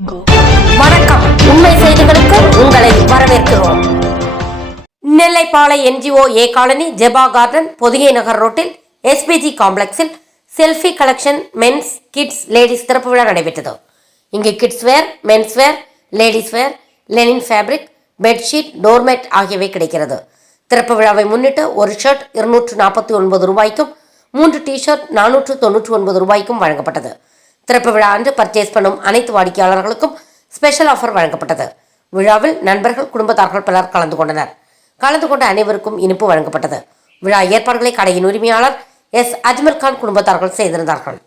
வணக்கம். உண்மை செய்திகளுக்கு உங்களை வரவேற்கிறோம். நெல்லைப்பாளை NGO A colony Jeba garden Pothigai Nagar ரோட்டில் SPG காம்ப்ளெக்ஸில் selfie collection men's kids ladies திறப்பு விழா நடைபெற்றது. இங்கு kids wear, men's wear, ladies wear, linen fabric, bedsheet, doormat ஆகியவை கிடைக்கிறது. திறப்பு விழாவை முன்னிட்டு ஒரு ஷர்ட் 249 ரூபாய்க்கும் 3 டிஷர்ட் 499 ரூபாய்க்கும் வழங்கப்பட்டது. திறப்பு விழா அன்று பர்ச்சேஸ் பண்ணும் அனைத்து வாடிக்கையாளர்களுக்கும் ஸ்பெஷல் ஆஃபர் வழங்கப்பட்டது. விழாவில் நண்பர்கள், குடும்பத்தார்கள் பலர் கலந்து கொண்டனர். கலந்து கொண்ட அனைவருக்கும் இனிப்பு வழங்கப்பட்டது. விழா ஏற்பாடுகளை கடையின் உரிமையாளர் அஜ்மல் கான் குடும்பத்தார்கள் செய்திருந்தார்கள்.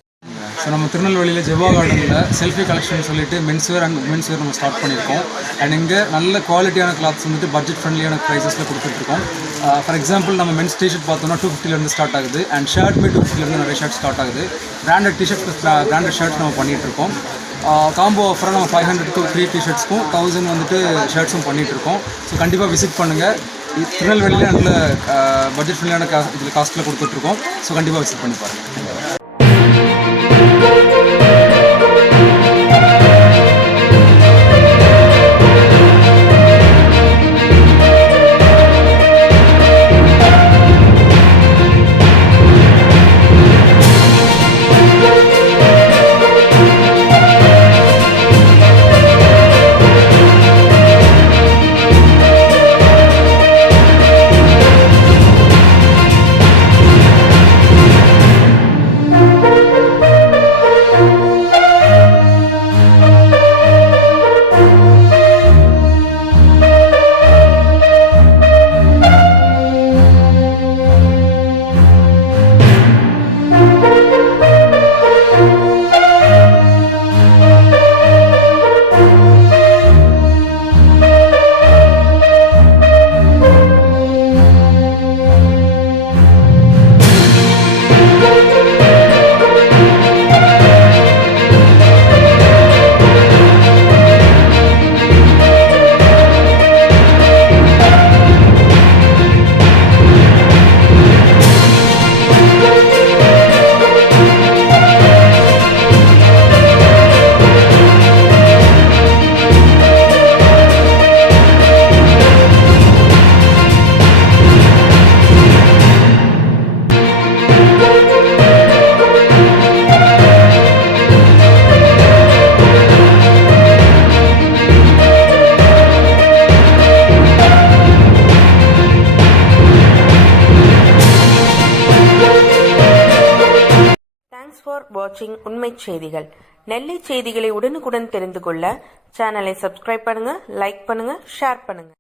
நம்ம திருநெல்வேலியில் ஜெபா கார்டனில் செல்ஃபி கலெக்ஷன் சொல்லிட்டு மென்ஸ்வேர் அண்ட் உமன்ஸ்வேர் நம்ம ஸ்டார்ட் பண்ணியிருக்கோம். அண்ட் இங்கே நல்ல குவாலிட்டியான கிளாத்ஸ் வந்துட்டு பட்ஜெட் ஃப்ரெண்ட்லியான ப்ரைஸஸில் கொடுத்துட்ருக்கோம். ஃபார் எக்ஸாம்பிள் நம்ம மென்ஸ் டிஷர்ட் பார்த்தோம்னா 250 ஸ்டார்ட் ஆகுது. அண்ட் ஷர்ட்மே 250 நிறைய ஷர்ட் ஸ்டார்ட் ஆகுது. பிராண்டட் டிஷர்ட் பிராண்டட் ஷர்ட்ஸ் நம்ம பண்ணிகிட்ருக்கோம். காம்போ ஆஃபராக நம்ம 500 3 டிஷர்ட்ஸ்க்கும் 1000 வந்துட்டு ஷர்ட்ஸும் பண்ணிகிட்ருக்கோம். ஸோ கண்டிப்பாக விசிட் பண்ணுங்கள். திருநெல்வேலியில் நல்ல பட்ஜெட் ஃப்ரெண்ட்லியான இதில் காஸ்ட்டில் கொடுத்துட்ருக்கோம். ஸோ கண்டிப்பாக விசிட் பண்ணி பாருங்கள். ஃபார் வாட்சிங் உண்மை செய்திகள். நெல்லை செய்திகளை உடனுக்குடன் தெரிந்து கொள்ள சேனலை சப்ஸ்கிரைப் பண்ணுங்க, லைக் பண்ணுங்க, ஷேர் பண்ணுங்க.